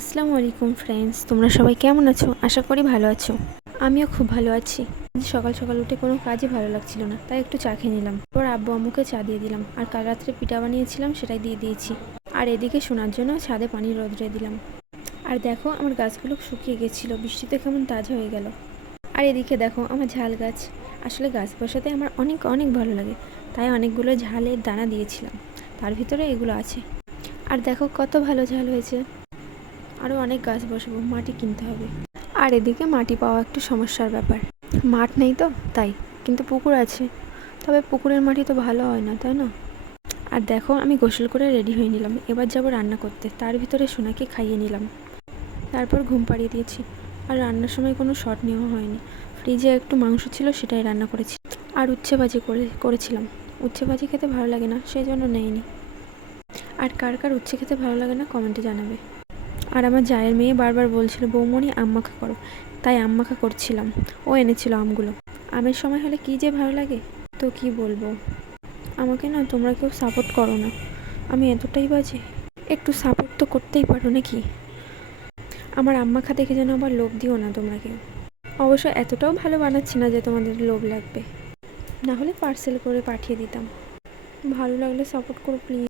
আসসালামু আলাইকুম ফ্রেন্ডস, তোমরা সবাই কেমন আছো? আশা করি ভালো আছো। আমিও খুব ভালো আছি। সকাল সকাল উঠে কোনো কাজই ভালো লাগছিল না, তাই একটু চা খেয়ে নিলাম। পর আব্বু আম্মুকে চা দিয়ে দিলাম, আর কাল রাত্রে পিঠা বানিয়েছিলাম সেটাই দিয়ে দিয়েছি। আর এদিকে শোনার জন্য ছাদে পানি রোদ্রে দিলাম। আর দেখো আমার গাছগুলো শুকিয়ে গেছিলো, বৃষ্টিতে কেমন তাজা হয়ে গেল। আর এদিকে দেখো আমার ঝাল গাছ। আসলে গাছ বসাতে আমার অনেক অনেক ভালো লাগে, তাই অনেকগুলো ঝালের দানা দিয়েছিলাম। তার ভিতরে এগুলো আছে। আর দেখো কত ভালো ঝাল হয়েছে। আরও অনেক গাছ বসাবো, মাটি কিনতে হবে। আর এদিকে মাটি পাওয়া একটু সমস্যার ব্যাপার। মাঠ নেই তো তাই, কিন্তু পুকুর আছে। তবে পুকুরের মাটি তো ভালো হয় না, তাই না? আর দেখো আমি গোসল করে রেডি হয়ে নিলাম, এবার যাব রান্না করতে। তার ভিতরে সোনাকে খাইয়ে নিলাম, তারপর ঘুম পাড়িয়ে দিয়েছি। আর রান্নার সময় কোনো শট নেওয়া হয়নি। ফ্রিজে একটু মাংস ছিল, সেটাই রান্না করেছি। আর উচ্ছে ভাজি করেছিলাম। উচ্ছে ভাজি খেতে ভালো লাগে না, সেই জন্য নেইনি। আর কার কার উচ্ছে খেতে ভালো লাগে না কমেন্টে জানাবে। আর আমার জায়ের মেয়ে বারবার বলছিল বৌমনি আম মাখা করো, তাই আম মাখা করছিলাম। ও এনেছিল আমগুলো। আমের সময় হলে কী যে ভালো লাগে, তো কি বলবো। আমাকে না তোমরা কেউ সাপোর্ট করো না, আমি এতটাই বাজে। একটু সাপোর্ট তো করতেই পারো নাকি। আমার আম মাখা দেখে যেন আবার লোভ দিও না তোমরা কেউ। অবশ্য এতটাও ভালো বানাচ্ছি না যে তোমাদের লোভ লাগবে, না হলে পার্সেল করে পাঠিয়ে দিতাম। ভালো লাগলে সাপোর্ট করো প্লিজ।